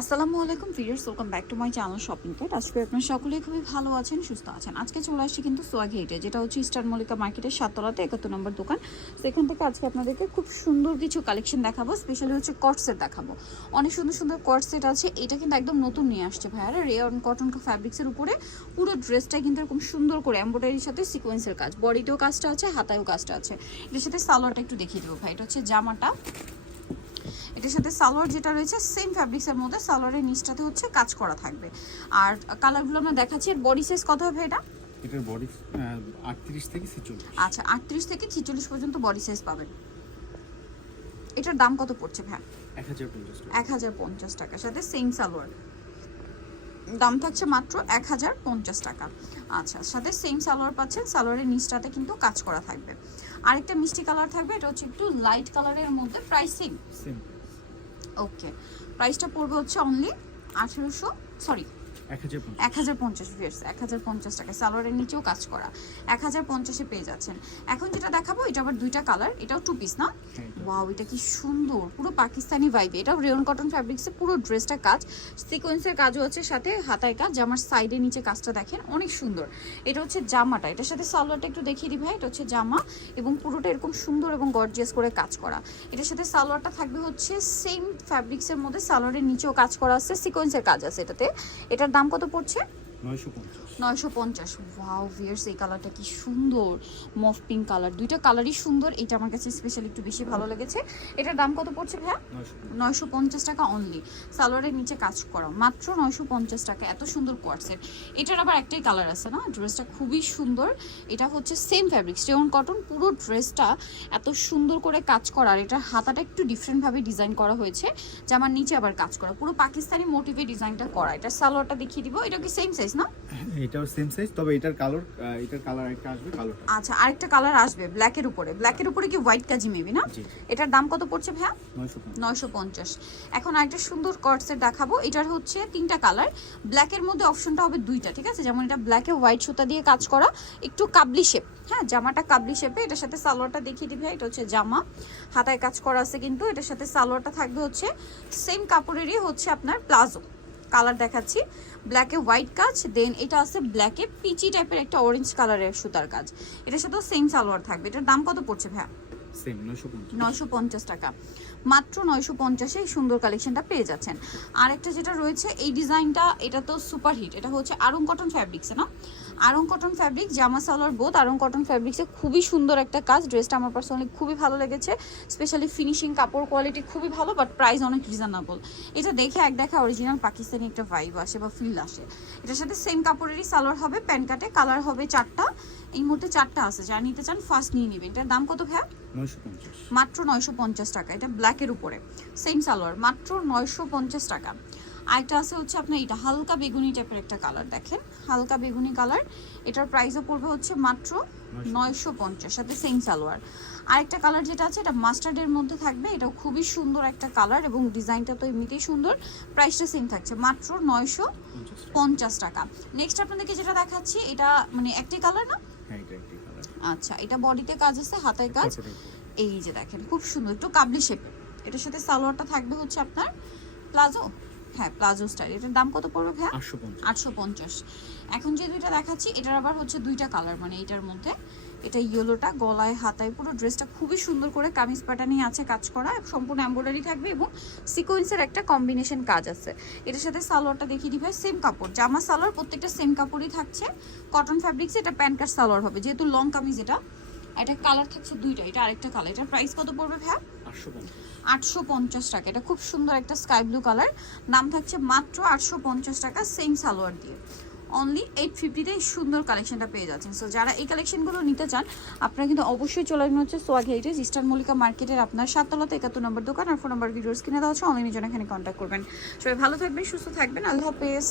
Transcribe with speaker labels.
Speaker 1: আসসালামু আলাইকুম, viewers, welcome back to my channel shopping cart আজকে আপনারা সকলেই খুবই ভালো আছেন, সুস্থ আছেন। আজকে চলে আসছি কিন্তু সোয়াগ হেটে, যেটা হচ্ছে ইস্টার মল্লিকা মার্কেটের সাততলাতে একাত্তর নম্বর দোকান। তো এখান থেকে আজকে আপনাদেরকে খুব সুন্দর কিছু কালেকশন দেখাবো স্পেশালি হচ্ছে কট সেট দেখাবো। অনেক সুন্দর সুন্দর কট সেট আছে, এটা কিন্তু একদম নতুন নিয়ে আসছে ভাইয়ারা। রেয়ন কটন ফ্যাব্রিক্সের উপরে পুরো ড্রেসটা কিন্তু এরকম সুন্দর করে এমব্রয়ডারির সাথে সিকোয়েন্সের কাজ। বডিতেও কাজটা আছে, হাতায়ও কাজটা আছে। এটার সাথে সালোয়ারটা একটু দেখিয়ে দেবো ভাই, এটা হচ্ছে জামাটা। এটার সাথে সালোয়ার যেটা রয়েছে সেম ফ্যাব্রিক্সের মধ্যে সালোয়ারের নিচটাতে হচ্ছে কাজ করা থাকবে। আর কালারগুলো আমরা দেখাচ্ছি এর বডি সাইজ কত হবে এটা?
Speaker 2: এটার বডি আটত্রিশ থেকে ছেচল্লিশ।
Speaker 1: আচ্ছা আটত্রিশ থেকে ছিচল্লিশ পর্যন্ত বডি সাইজ পাবেন। এটার দাম কত পড়ছে ভাই
Speaker 2: এক হাজার পঞ্চাশ টাকা।
Speaker 1: এক হাজার পঞ্চাশ টাকার সাথে সেম সালোয়ার। দাম থাকছে মাত্র এক হাজার পঞ্চাশ টাকা। আচ্ছা সাথে সেম সালোয়ার পাচ্ছেন সালোয়ারের নিচটাতে কিন্তু কাজ করা থাকবে। আরেকটা মিষ্টি কালার থাকবে এটা হচ্ছে একটু লাইট কালারের মধ্যে প্রাইস সেম ওকে প্রাইসটা পড়বে হচ্ছে অনলি আঠেরোশো সরি
Speaker 2: এক হাজার পঞ্চাশ
Speaker 1: ভিয়ার্স এক হাজার পঞ্চাশ টাকা সালোয়ারের নিচেও কাজ করা। এক হাজার পঞ্চাশে পেয়ে যাচ্ছেন। এখন যেটা দেখাবো এটা আবার দুইটা কালার এটাও টু পিস না?
Speaker 2: হ্যাঁ,
Speaker 1: ওয়াও এটা কি সুন্দর পুরো পাকিস্তানি ভাইবে এটাও রেয়ন কটন ফ্যাব্রিক্সে পুরো ড্রেসটা কাজ। সিকোয়েন্সের কাজও আছে সাথে হাতায় কাজ জামার সাইডে নিচে কাজটা দেখেন অনেক সুন্দর। এটা হচ্ছে জামাটা এটার সাথে সালোয়ারটা একটু দেখিয়ে দিই ভাই এটা হচ্ছে জামা এবং পুরোটা এরকম সুন্দর এবং গর্জিয়াস করে কাজ করা। এটার সাথে সালোয়ারটা থাকবে হচ্ছে সেম ফ্যাব্রিক্সের মধ্যে সালোয়ারের নিচেও কাজ করা আছে সিকোয়েন্সের কাজ আছে এটাতে। এটার দাম কত পড়ছে?
Speaker 2: নয়শো পঞ্চাশ।
Speaker 1: ওয়াও ভিয়ার্স এই কালারটা কি সুন্দর। মফ পিঙ্ক কালার দুইটা কালারই সুন্দর। এটা আমার কাছে স্পেশালি একটু বেশি ভালো লেগেছে। এটার দাম কত পড়ছে ভাইয়া?
Speaker 2: নয়শো
Speaker 1: পঞ্চাশ। টাকা অনলি সালোয়ারের নিচে কাজ করা। মাত্র নয়শো পঞ্চাশ টাকা। এত সুন্দর কোয়ার্সের এটার আবার একটাই কালার আছে না? ড্রেসটা খুবই সুন্দর। এটা হচ্ছে সেম ফ্যাব্রিক স্টেউন কটন পুরো ড্রেসটা এত সুন্দর করে কাজ করা। আর এটার হাতাটা একটু ডিফারেন্টভাবে ডিজাইন করা হয়েছে। জামার নিচে আবার কাজ করা। পুরো পাকিস্তানি মোটিভে ডিজাইনটা করা। এটা সালোয়ারটা দেখিয়ে দিব। এটা কি সেম সাইজ না?
Speaker 2: এটাও সেম সাইজ তবে এটার কালার এটার কালার একটা আসবে কালোটা
Speaker 1: আচ্ছা আরেকটা কালার আসবে ব্ল্যাকের উপরে। ব্ল্যাকের উপরে কি হোয়াইট কাজি মেবি না? এটার দাম কত পড়ছে ভাইয়া?
Speaker 2: নয়শো পঞ্চাশ।
Speaker 1: নয়শো পঞ্চাশ। এখন আরেকটা সুন্দর কটসেট দেখাবো এটার হচ্ছে তিনটা কালার ব্ল্যাকের মধ্যে অপশনটা হবে দুইটা ঠিক আছে? যেমন এটা ব্ল্যাকে হোয়াইট সুতা দিয়ে কাজ করা একটু কাবলি শেপ হ্যাঁ? জামাটা কাবলি শেপে এটার সাথে সালোয়ারটা দেখিয়ে দিবে এটা হচ্ছে জামা। হাতায় কাজ করা আছে কিন্তু এটার সাথে সালোয়ারটা থাকবে হচ্ছে সেম কাপড়েরই হচ্ছে আপনার প্লাজো। কালার দেখাচ্ছি। ব্ল্যাকে হোয়াইট কাজ দেন এটা আছে ব্ল্যাকে পিচি টাইপের একটা অরেঞ্জ কালারের সুতার কাজ। এটার সাথেও সেম সালোয়ার থাকবে। এটার দাম কত পড়ছে ভাইয়া?
Speaker 2: নয়শো পঞ্চাশ।
Speaker 1: টাকা। মাত্র নয়শো পঞ্চাশে এই সুন্দর কালেকশনটা পেয়ে যাচ্ছেন। আর একটা যেটা রয়েছে এই ডিজাইনটা এটা তো সুপার হিট এটা হচ্ছে আরং কটন ফ্যাব্রিক্স না? আরং কটন ফ্যাব্রিক জামা সালোয়ার বোধ আরং কটন ফ্যাব্রিক্সে খুবই সুন্দর একটা কাজ। ড্রেসটা আমার পার্সোনালি খুবই ভালো লেগেছে। স্পেশালি ফিনিশিং কাপড় কোয়ালিটি খুবই ভালো বাট প্রাইস অনেক রিজনেবল এটা দেখে এক দেখা অরিজিনাল পাকিস্তানি একটা ভাইব আসে বা ফিল আসে। এটার সাথে সেম কাপড়েরই সালোয়ার হবে প্যান্ট কাটে কালার হবে চারটা। এই মুহূর্তে চারটা আছে। যা নিতে চান ফার্স্ট নিয়ে নেবেন। এটার দাম কত ভাইয়া? মাত্র নয়শো পঞ্চাশ টাকা। এটা ব্ল্যাকের উপরে। সেম সালোয়ার। মাত্র নয়শো পঞ্চাশ টাকা। আরেকটা আছে হচ্ছে আপনার এটা হালকা বেগুনি টাইপের একটা কালার দেখেন হালকা বেগুনি কালার। এটার প্রাইসও পড়বে হচ্ছে মাত্র নয়শো। পঞ্চাশ সাথে সেম সালোয়ার। আরেকটা কালার যেটা আছে এটা মাস্টার্ডের মধ্যে থাকবে। এটাও খুবই সুন্দর একটা কালার এবং ডিজাইনটা তো এমনিতেই সুন্দর। প্রাইসটা সেম থাকছে মাত্র নয়শো
Speaker 2: পঞ্চাশ টাকা।
Speaker 1: নেক্সট আপনাদেরকে যেটা দেখাচ্ছি এটা মানে একটি কালার না?
Speaker 2: হ্যাঁ
Speaker 1: আচ্ছা এটা বডিতে কাজ আছে হাতের কাজ। এই যে দেখেন খুব সুন্দর একটু কাবলি শেপে এটার সাথে সালোয়ারটা থাকবে হচ্ছে আপনার প্লাজো। হ্যাঁ প্লাজো স্টাইল এটার দাম কত পড়বে ভাইয়া?
Speaker 2: আটশো পঞ্চাশ।
Speaker 1: এখন যে দুইটা দেখাচ্ছি এটার আবার হচ্ছে দুইটা কালার মানে এটার মধ্যে। এটা ইয়েলোটা গলায় হাতায় পুরো ড্রেসটা খুবই সুন্দর করে কামিজ প্যাটার্নই আছে কাজ করা সম্পূর্ণ এমব্রয়ডারি থাকবে এবং সিকোয়েন্সের একটা কম্বিনেশন কাজ আছে। এটার সাথে সালোয়ারটা দেখিয়ে দিবে সেম কাপড়। জামা সালোয়ার প্রত্যেকটা সেম কাপড়ই থাকছে। কটন ফ্যাব্রিক্স এটা প্যান্ট কাট সালোয়ার হবে যেহেতু লং কামিজ এটা। এটা কালার থাকছে দুইটা এটা আরেকটা কালার এটা প্রাইস কত পড়বে ভাইয়া? আটশো পঞ্চাশ। টাকা। এটা খুব সুন্দর একটা স্কাই ব্লু কালার নাম থাকছে মাত্র আটশো পঞ্চাশ টাকা সেম সালোয়ার দিয়ে। অনলি এইট ফিফটিতে এই সুন্দর কালেকশনটা পেয়ে যাচ্ছেন। সো যারা এই কালেকশনগুলো নিতে চান আপনারা কিন্তু অবশ্যই চলে আসবেন হচ্ছে সোয়াগ হেরিটেজ ইস্টার্ন মল্লিকা মার্কেটের আপনার সাততলাতে একাত্তর নম্বর দোকান। আর ফোন নম্বর ভিডিওস কিনে দেওয়া হচ্ছে অনলাইনে জন্য এখানে কন্ট্যাক্ট করবেন। সবাই ভালো থাকবেন সুস্থ থাকবেন। আল্লাহ হাফেজ।